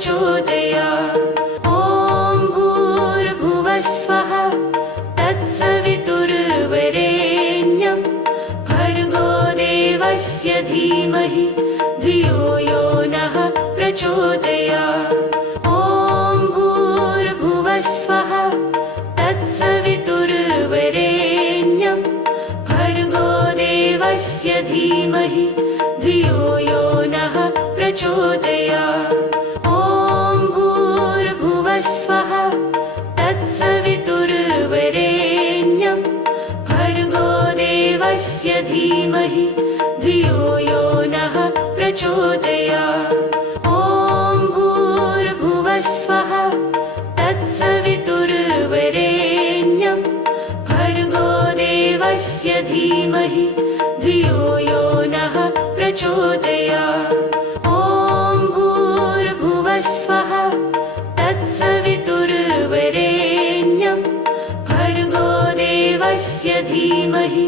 प्रचोदयात्। ॐ भूर्भुवस्वः तत्सवितुर्वरेण्यं भर्गो देवस्य धीमहि धियो यो नः प्रचोदयात्। ॐ भूर्भुवस्वः तत्सवितुर्वरेण्यं भर्गो देवस्य धीमहि धियो यो नः प्रचोदयात्। ॐ भूर्भुवस्वः तत्सवितुर्वरेण्यं भर्गो देवस्य धीमहि धियो यो नः प्रचोदयात्। ॐ भूर्भुवस्वः तत्सवितुर्वरेण्यं भर्गो देवस्य धीमहि धियो यो नः प्रचोदयात्। ॐ भूर्भुवस्वः तत्सवितुर्वरेण्यं भर्गो देवस्य धीमहि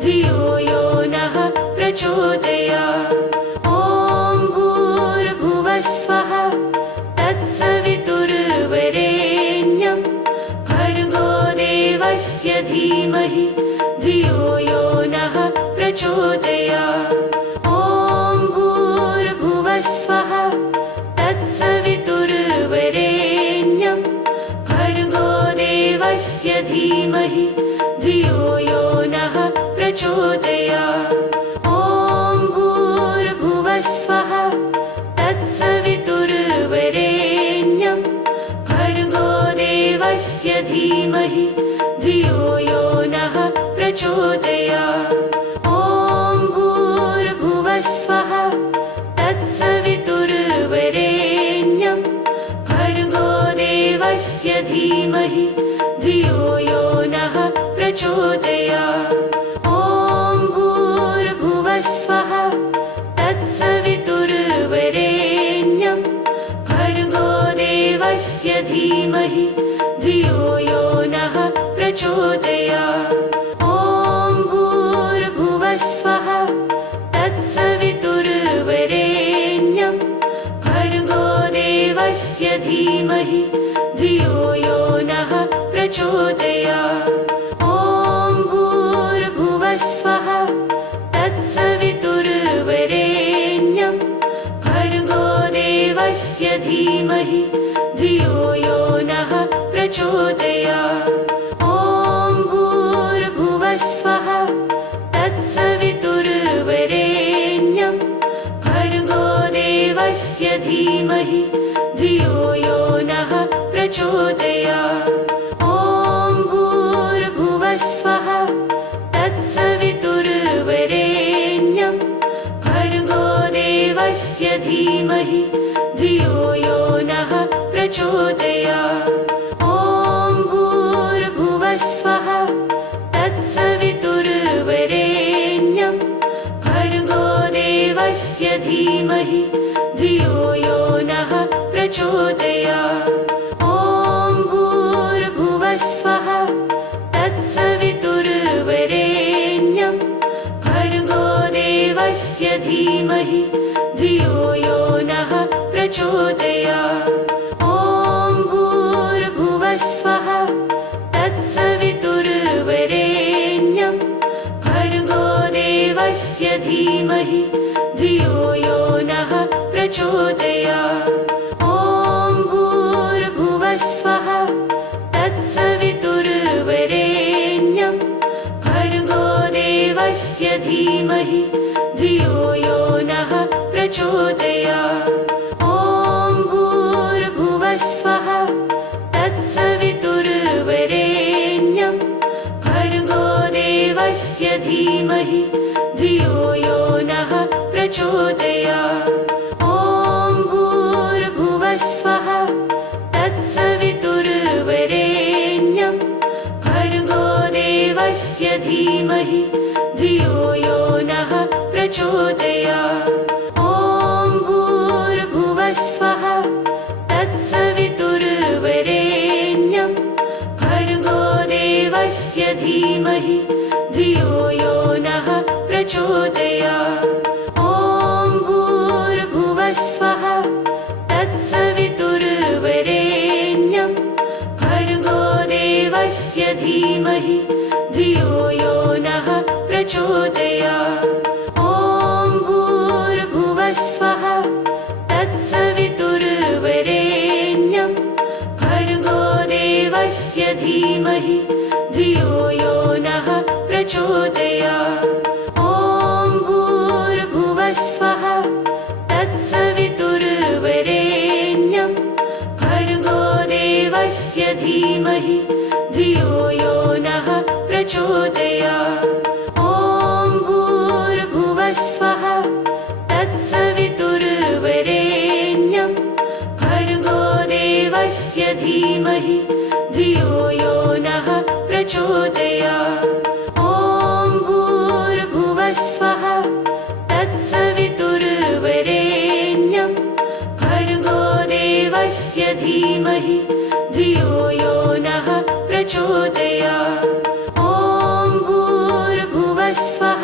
धियो यो नः प्रचोदयात्। ॐ भूर्भुवस्वः तत्सवितुर्वरेण्यं भर्गो देवस्य धीमहि धियो यो नः प्रचोदयात्। ॐ भूर्भुवस्वः तत्सवितुर्वरेण्यं भर्गो देवस्य धीमहि धियो यो नः प्रचोदयात्। ॐ भूर्भुवस्वः तत्सवितुर्वरेण्यं भर्गो देवस्य धीमहि धियो यो नः प्रचोदयात्। ॐ भूर्भुवस्वः तत्सवितुर्वरेण्यं भर्गो देवस्य धीमहि धियो यो नः प्रचोदयात्। ॐ भूर्भुवस्वः तत्सवितुर्वरेण्यं भर्गो देवस्य धीमहि धियो यो नः प्रचोदयात्। ॐ भूर्भुवस्वः तत्सवितुर्वरेण्यं भर्गो देवस्य धीमहि धियो यो नः प्रचोदयात्। ॐ भूर्भुवस्वः तत्सवितुर्वरेण्यं भर्गो देवस्य धीमहि धियो यो नः प्रचोदयात्। ॐ भूर्भुवस्वः तत्सवितुर्वरेण्यं भर्गो देवस्य धीमहि धियो यो नः प्रचोदयात्। ॐ भूर्भुवस्वः तत्सवितुर्वरेण्यं भर्गो देवस्य धीमहि धियो यो नः प्रचोदयात्। ॐ भूर्भुवस्वः तत्सवितुर्वरेण्यं भर्गो देवस्य धीमहि धियो यो नः प्रचोदयात्। ॐ भूर्भुवस्वः तत्सवितुर्वरेण्यं भर्गो देवस्य धीमहि धियो यो नः प्रचोदयात्। ॐ भूर्भुवस्वः तत्सवितुर्वरेण्यं भर्गो देवस्य धीमहि धियो यो नः प्रचोदयात्। ॐ भूर्भुवस्वः तत्सवितुर्वरेण्यं भर्गो देवस्य धीमहि धियो यो नः प्रचोदयात्। ॐ भूर्भुवस्वः तत्सवितुर्वरेण्यं भर्गो देवस्य धीमहि धियो यो नः प्रचोदयात्। ॐ भूर्भुवस्वः तत्सवितुर्वरेण्यं भर्गो देवस्य धीमहि धियो यो नः प्रचोदयात्। ॐ भूर्भुवस्वः तत्सवितुर्वरेण्यं भर्गो देवस्य धीमहि धियो यो नः प्रचोदयात्। ॐ भूर्भुवस्वः तत्सवितुर्वरेण्यं धीमहि धियो यो नः प्रचोदयात्। ॐ भूर्भुवस्वः तत्सवितुर्वरेण्यं भर्गो देवस्य धीमहि धियो यो नः प्रचोदयात्। ॐ भूर्भुवस्वः तत्सवितुर्वरेण्यं भर्गो देवस्य धीमहि धियो यो नः प्रचोदयात्। ॐ भूर्भुवस्वः तत्सवितुर्वरेण्यं भर्गो देवस्य धीमहि धियो यो नः प्रचोदयात्। ॐ भूर्भुवस्वः तत्सवितुर्वरेण्यं भर्गो देवस्य धीमहि धियो यो नः प्रचोदयात्। ॐ भूर्भुवस्वः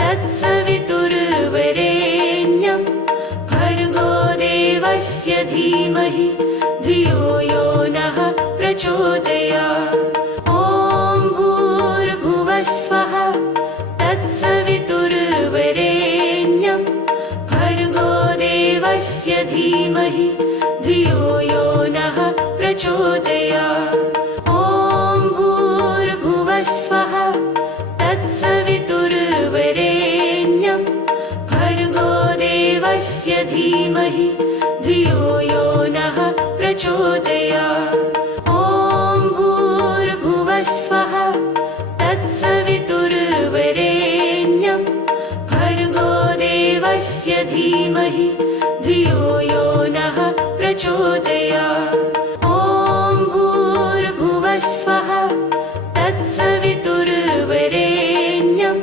तत्सवितुर्वरेण्यं भर्गो देवस्य धीमहि धियो यो नः प्रचोदयात्। ॐ भूर्भुवस्वः तत्सवितुर्वरेण्यं भर्गो देवस्य धीमहि धियो यो नः प्रचोदयात्। ॐ भूर्भुवस्वः तत्सवितुर्वरेण्यं भर्गो देवस्य धीमहि धियो यो नः प्रचोदयात्। ॐ भूर्भुवस्वः तत्सवितुर्वरेण्यं भर्गो देवस्य धीमहि धियो यो नः प्रचोदयात्। ॐ भूर्भुवस्वः तत्सवितुर्वरेण्यं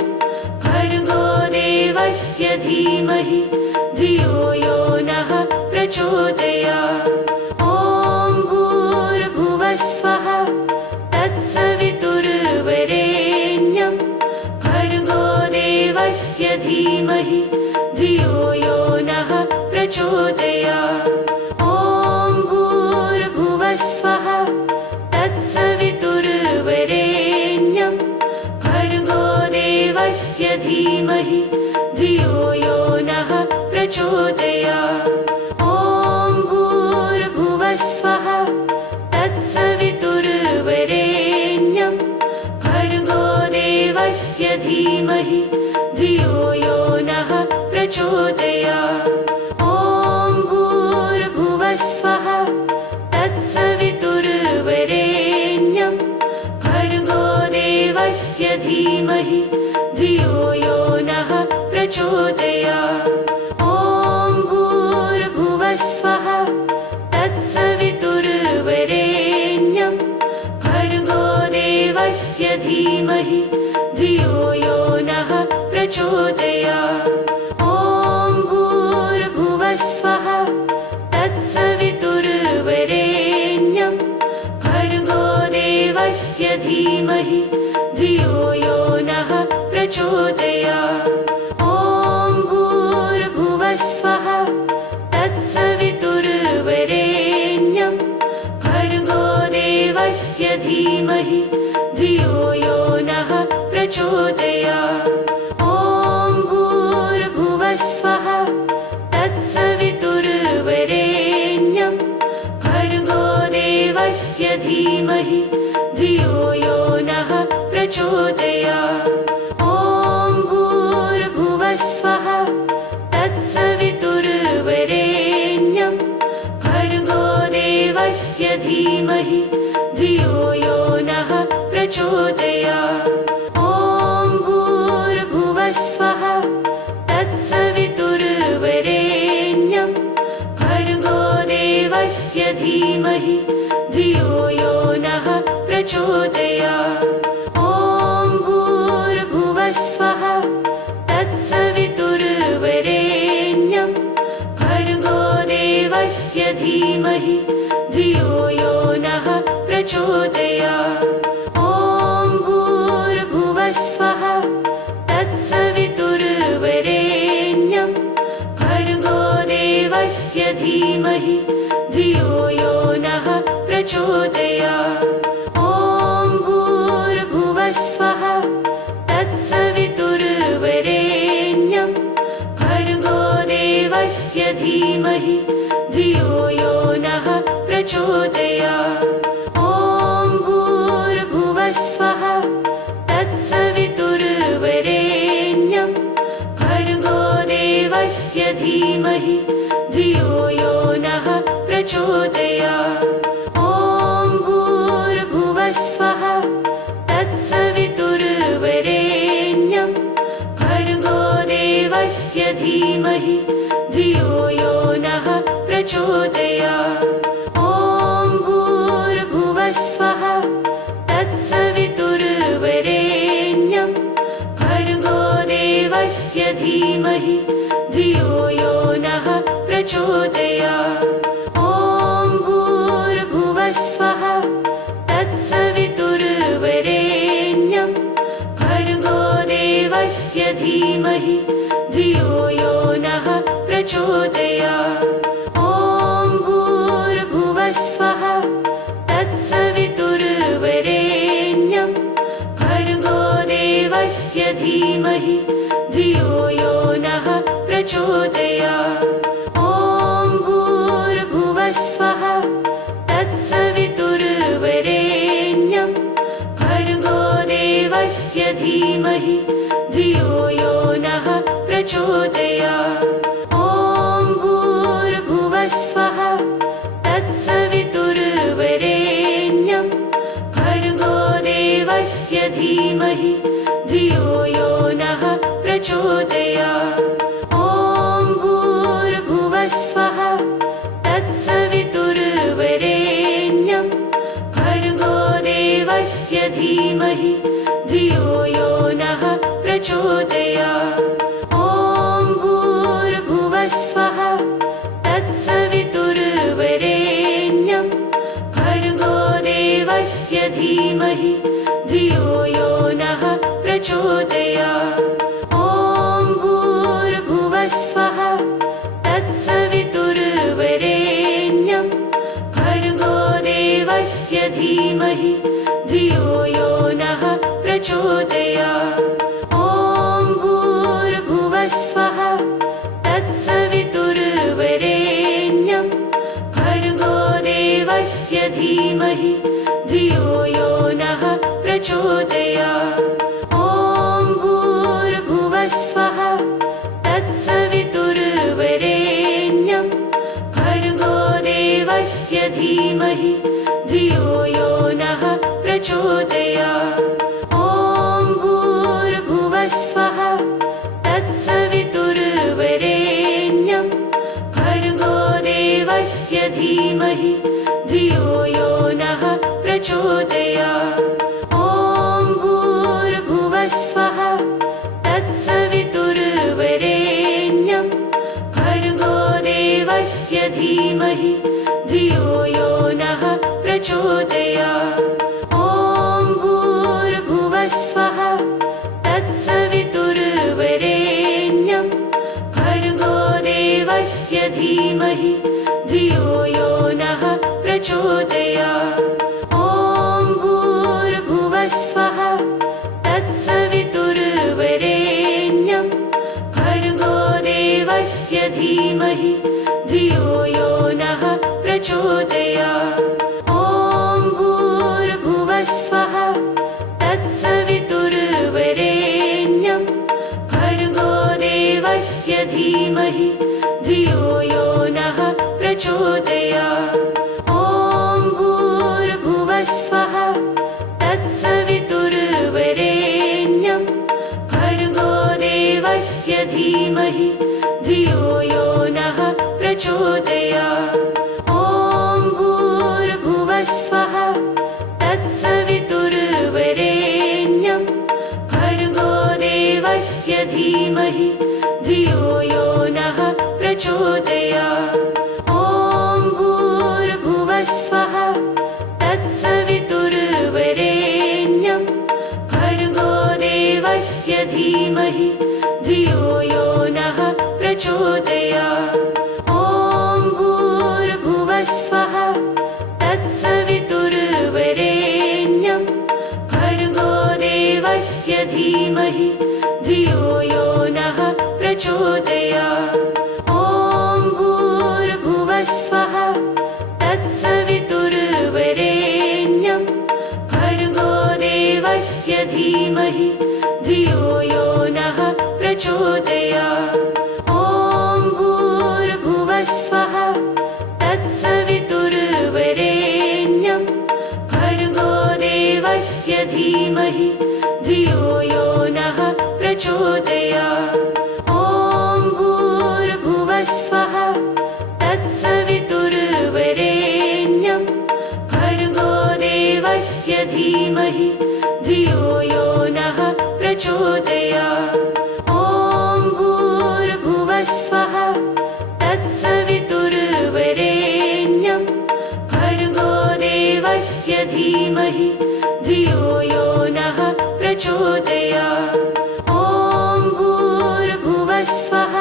भर्गो देवस्य धीमहि धियो यो नः प्रचोदयात्। ॐ भूर्भुवस्वः तत्सवितुर्वरेण्यं भर्गो देवस्य धीमहि धियो यो नः प्रचोदयात्। ॐ भूर्भुवस्वः तत्सवितुर्वरेण्यं भर्गो देवस्य धीमहि धियो यो नः प्रचोदयात्। ॐ भूर्भुवस्वः तत्सवितुर्वरेण्यं भर्गो देवस्य धीमहि धियो यो नः प्रचोदयात्। ॐ भूर्भुवस्वः तत्सवितुर्वरेण्यं भर्गो देवस्य धीमहि धियो यो नः प्रचोदयात्। ॐ भूर्भुवस्वः तत्सवितुर्वरेण्यं भर्गो देवस्य धीमहि धियो यो नः प्रचोदयात्। ॐ भूर्भुवस्वः तत्सवितुर्वरेण्यं भर्गो देवस्य धीमहि धियो यो नः प्रचोदयात्। ॐ भूर्भुवस्वः तत्सवितुर्वरेण्यं भर्गो देवस्य धीमहि धियो यो नः प्रचोदयात्। ॐ भूर्भुवस्वः तत्सवितुर्वरेण्यं भर्गो देवस्य धीमहि धियो यो नः प्रचोदयात्। ॐ भूर्भुवस्वः तत्सवितुर्वरेण्यं भर्गो देवस्य धीमहि धियो यो नः प्रचोदयात्। ॐ भूर्भुवस्वः तत्सवितुर्वरेण्यं भर्गो देवस्य धीमहि धियो यो नः प्रचोदयात्। ॐ भूर्भुवस्वः तत्सवितुर्वरेण्यं भर्गो देवस्य धीमहि धियो यो नः प्रचोदयात्। ॐ भूर्भुवस्वः तत्सवितुर्वरेण्यं भर्गो देवस्य धीमहि धियो यो नः प्रचोदयात्। ॐ भूर्भुवस्वः देवस्य धीमहि धियो यो नः प्रचोदयात्। ॐ भूर्भुवस्वः तत्सवितुर्वरेण्यं भर्गो देवस्य धीमहि धियो यो नः प्रचोदयात्। ॐ भूर्भुवस्वः तत्सवितुर्वरेण्यं भर्गो देवस्य धीमहि धियो यो नः प्रचोदयात्। ॐ भूर्भुवस्वः तत्सवितुर्वरेण्यं भर्गो देवस्य धीमहि धियो यो नः प्रचोदयात्। ॐ भूर्भुवस्वः तत्सवितुर्वरेण्यं भर्गो देवस्य धीमहि धियो यो नः प्रचोदयात्। ॐ भूर्भुवस्वः तत्सवितुर्वरेण्यं भर्गो देवस्य धीमहि धियो यो नः प्रचोदयात्। ॐ भूर्भुवस्वः तत्सवितुर्वरेण्यं भर्गो देवस्य धीमहि धियो यो नः प्रचोदयात्। ॐ भूर्भुवस्वः तत्सवितुर्वरेण्यं भर्गो देवस्य धीमहि धियो यो नः प्रचोदयात्। ॐ भूर्भुवस्वः तत्सवितुर्वरेण्यं भर्गो देवस्य धीमहि धियो यो नः प्रचोदयात्। ॐ भूर्भुवस्वः तत्सवितुर्वरेण्यं भर्गो देवस्य धीमहि धियो यो नः प्रचोदयात्। ॐ भूर्भुवस्वः तत्सवितुर्वरेण्यं भर्गो देवस्य धीमहि धियो यो नः प्रचोदयात्। ॐ भूर्भुवस्वः तत्सवितुर्वरेण्यं भर्गो देवस्य धीमहि धियो यो नः प्रचोदयात्। ॐ भूर्भुवस्वः तत्सवितुर्वरेण्यं भर्गो देवस्य धीमहि धियो यो नः प्रचोदयात्। ॐ भूर्भुवस्वः तत्सवितुर्वरेण्यं भर्गो देवस्य धीमहि धियो यो नः प्रचोदयात्। ॐ भूर्भुवस्वः तत्सवितुर्वरेण्यं भर्गो देवस्य धीमहि धियो यो नः प्रचोदयात्। ॐ भूर्भुवस्वः तत्सवितुर्वरेण्यं भर्गो देवस्य धीमहि धियो यो नः प्रचोदयात्। ॐ भूर्भुवस्वः तत्सवितुर्वरेण्यं भर्गो देवस्य धीमहि धियो यो नः प्रचोदयात्। ॐ भूर्भुवस्वः तत्सवितुर्वरेण्यं भर्गो देवस्य धीमहि धियो यो नः प्रचोदयात्। ॐ भूर्भुवस्वः तत्सवितुर्वरेण्यं भर्गो देवस्य धीमहि धियो यो नः प्रचोदयात्। ॐ भूर्भुवस्वः तत्सवितुर्वरेण्यं भर्गो देवस्य धीमहि धियो यो नः प्रचोदयात्। ॐ भूर्भुवस्वः तत्सवितुर्वरेण्यं भर्गो देवस्य धीमहि धियो यो नः प्रचोदयात्। ॐ भूर्भुवस्वः तत्सवितुर्वरेण्यं भर्गो देवस्य धीमहि धियो यो नः प्रचोदयात्। ॐ तत्सवितुर्वरेण्यं भर्गो देवस्य धीमहि धियो यो नः प्रचोदयात्। ॐ भूर्भुवः स्वः तत्सवितुर्वरेण्यं भर्गो देवस्य धीमहि धियो यो नः प्रचोदयात्। ॐ भूर्भुवः स्वः तत्सवितुर्वरेण्यं भर्गो देवस्य धीमहि धियो यो नः प्रचोदयात्। ॐ भूर्भुवः स्वः तत्सवितुर्वरेण्यं भर्गो देवस्य धीमहि धियो यो नः प्रचोदयात्। ॐ भूर्भुवः स्वः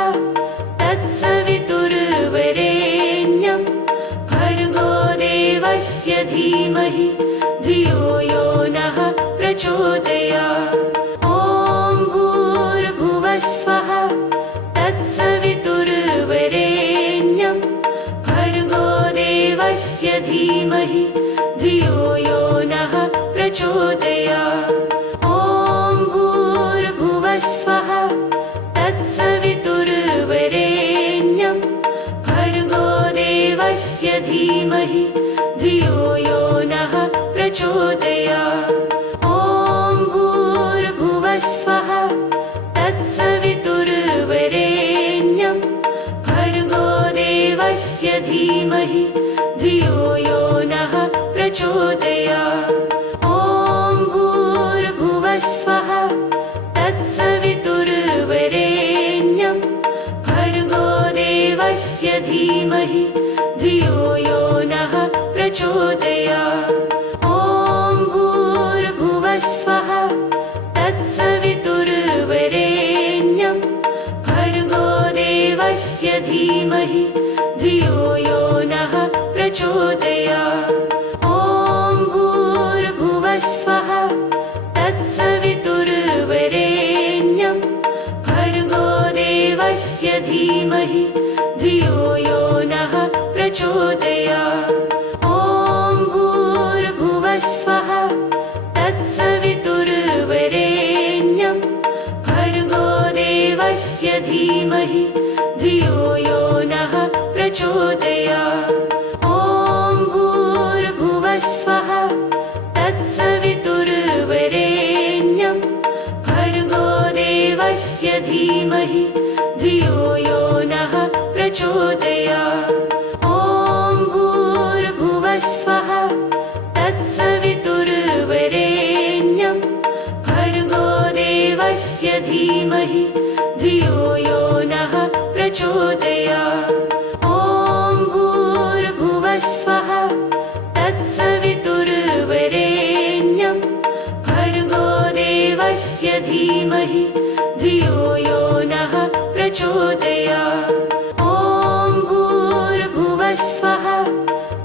तत्सवितुर्वरेण्यं भर्गो देवस्य धीमहि धियो यो नः प्रचोदयात्। ॐ भूर्भुवः स्वः तत्सवितुर्वरेण्यं भर्गो देवस्य धीमहि धियो यो नः प्रचोदयात्। ॐ भूर्भुवः स्वः तत्सवितुर्वरेण्यं भर्गो देवस्य धीमहि धियो यो नः प्रचोदयात्। ॐ भूर्भुवः स्वः तत्सवितुर्वरेण्यं भर्गो देवस्य धीमहि धियो यो नः प्रचोदयात्। ॐ भूर्भुवः स्वः तत्सवितुर्वरेण्यं भर्गो देवस्य धीमहि धियो यो नः प्रचोदयात्। ॐ भूर्भुवः स्वः तत्सवितुर्वरेण्यं भर्गो देवस्य धीमहि धियो यो नः प्रचोदयात्। ॐ भूर्भुवः स्वः तत्सवितुर्वरेण्यं भर्गो देवस्य धीमहि धियो यो नः प्रचोदयात्। ॐ भूर्भुवः स्वः तत्सवितुर्वरेण्यं भर्गो देवस्य धीमहि धियो यो नः प्रचोदयात्। ॐ भूर्भुवः स्वः तत्सवितुर्वरेण्यं भर्गो देवस्य धीमहि धियो यो नः प्रचोदयात्। ॐ भूर्भुवः स्वः तत्सवितुर्वरेण्यं भर्गो देवस्य धीमहि धियो यो नः प्रचोदयात्। ॐ भूर्भुवः स्वः तत्सवितुर्वरेण्यं भर्गो देवस्य धीमहि धियो यो नः प्रचोदयात्। ॐ भूर्भुवः स्वः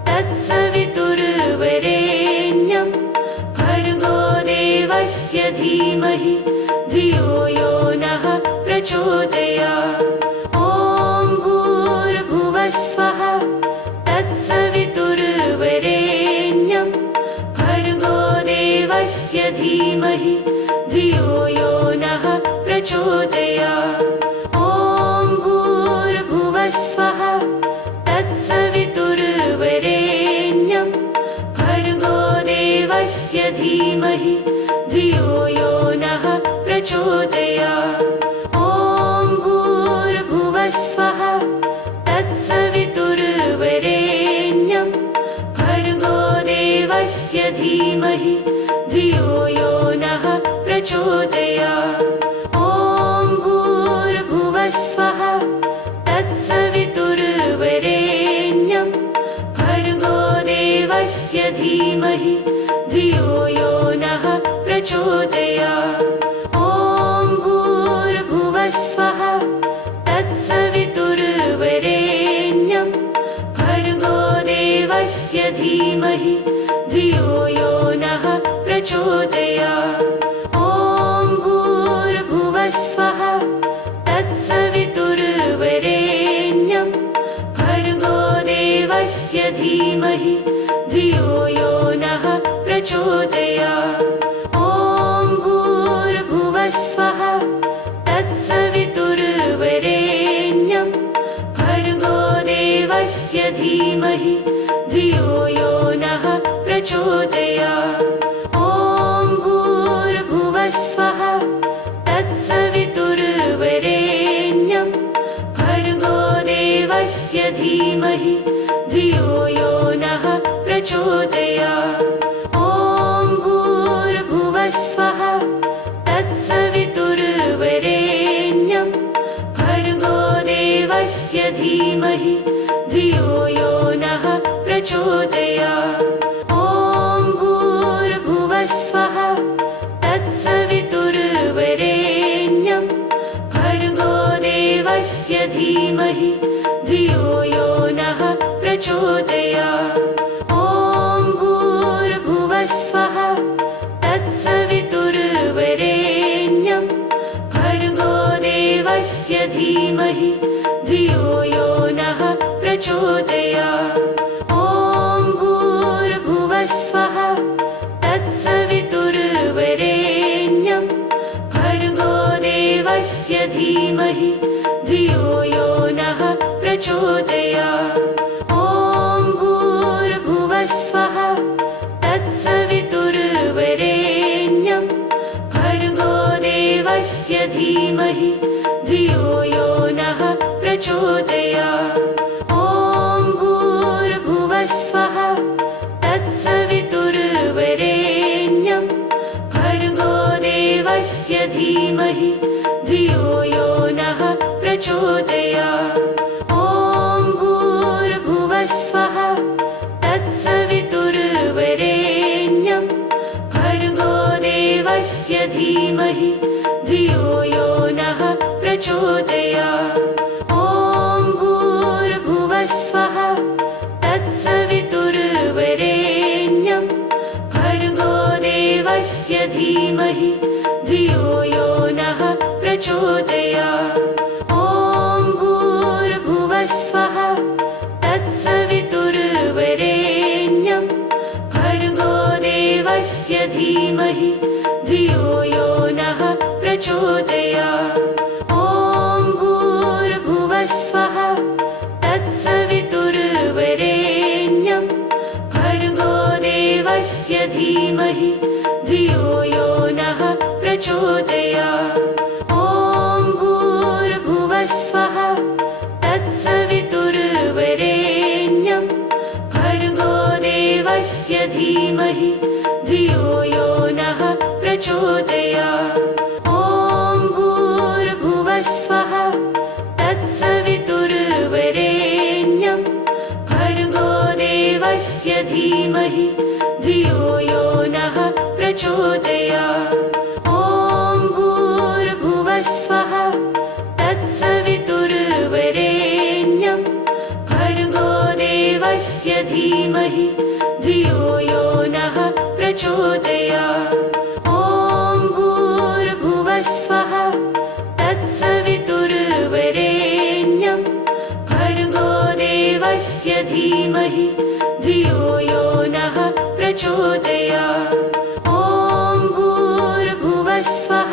तत्सवितुर्वरेण्यं भर्गो देवस्य धीमहि धियो यो नः प्रचोदयात्। ॐ भूर्भुवः स्वः तत्सवितुर्वरेण्यं भर्गो देवस्य धीमहि धियो यो नः प्रचोदयात्। ॐ भूर्भुवः स्वः तत्सवितुर्वरेण्यं भर्गो देवस्य धीमहि धियो यो नः प्रचोदयात्। ॐ भूर्भुवः स्वः तत्सवितुर्वरेण्यं भर्गो देवस्य धीमहि धियो यो नः प्रचोदयात्। ॐ भूर्भुवः स्वः तत्सवितुर्वरेण्यं भर्गो देवस्य धीमहि धियो यो नः प्रचोदयात्। ॐ भूर्भुवः स्वः तत्सवितुर्वरेण्यं भर्गो देवस्य धीमहि धियो यो नः प्रचोदयात्। ॐ भूर्भुवः स्वः तत्सवितुर्वरेण्यं भर्गो देवस्य देवस्य धीमहि धियो यो नः प्रचोदयात्। ॐ भूर्भुवस्वः तत्सवितुर्वरेण्यं भर्गो देवस्य धीमहि धियो यो नः प्रचोदयात्। ॐ भूर्भुवस्वः तत्सवितुर्वरेण्यं भर्गो देवस्य धीमहि धियो यो नः प्रचोदयात्। ॐ भूर्भुवस्वः तत्सवितुर्वरेण्यं भर्गो देवस्य धीमहि धियो यो नः प्रचोदयात्। ॐ भूर्भुवस्वः तत्सवितुर्वरेण्यं भर्गो देवस्य धीमहि धियो यो नः प्रचोदयात्। ॐ भूर्भुवस्वः तत्सवितुर्वरेण्यं भर्गो देवस्य धीमहि धियो यो नः प्रचोदयात्। ॐ भूर्भुवस्वः तत्सवितुर्वरेण्यं भर्गो देवस्य धीमहि धियो यो नः प्रचोदयात्। ॐ भूर्भुवस्वः तत्सवितुर्वरेण्यं भर्गो देवस्य धीमहि धियो यो नः प्रचोदयात्। ॐ भूर्भुवस्वः तत्सवितुर्वरेण्यं भर्गो देवस्य धीमहि धियो यो नः प्रचोदयात्। ॐ भूर्भुवस्वः तत्सवितुर्वरेण्यं भर्गो देवस्य धीमहि धियो यो नः प्रचोदयात्। ॐ भूर्भुवस्वः तत्सवितुर्वरेण्यं भर्गो देवस्य धीमहि धियो यो नः प्रचोदयात्। ॐ भूर्भुवस्वः तत्सवितुर्वरेण्यं भर्गो देवस्य धीमहि धियो यो नः प्रचोदयात्। ॐ भूर्भुवस्वः तत्सवितुर्वरेण्यं भर्गो देवस्य धीमहि धियो यो नः प्रचोदयात्। ॐ भूर्भुवस्वः तत्सवितुर्वरेण्यं भर्गो देवस्य धीमहि धियो यो नः प्रचोदयात्। ॐ भूर्भुवस्वः तत्सवितुर्वरेण्यं भर्गो देवस्य धीमहि धियो यो नः प्रचोदयात्। ॐ भूर्भुवस्वः तत्सवितुर्वरेण्यं भर्गो देवस्य धीमहि धियो यो नः प्रचोदयात्। ॐ भूर्भुवस्वः तत्सवितुर्वरेण्यं भर्गो देवस्य धीमहि धियो यो नः प्रचोदयात्। ॐ भूर्भुवस्वः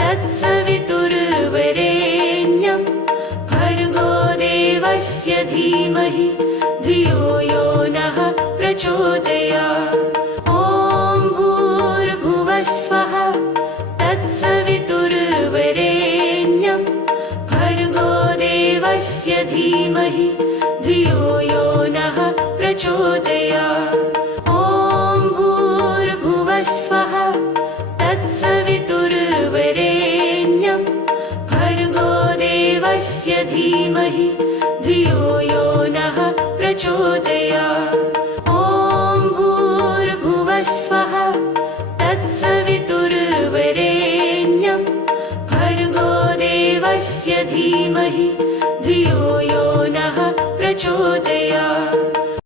तत्सवितुर्वरेण्यं भर्गो देवस्य धीमहि धियो यो नः प्रचोदयात्। ॐ भूर्भुवस्वः तत्सवितुर्वरेण्यं भर्गो देवस्य धीमहि धियो यो नः प्रचोदयात्। ॐ भूर्भुवस्वः तत्सवितुर्वरेण्यं भर्गो देवस्य धीमहि धियो यो नः प्रचोदयात्। ॐ भूर्भुवस्वः तत्सवितुर्वरेण्यं भर्गो देवस्य धीमहि धियो यो नः प्रचोदयात्।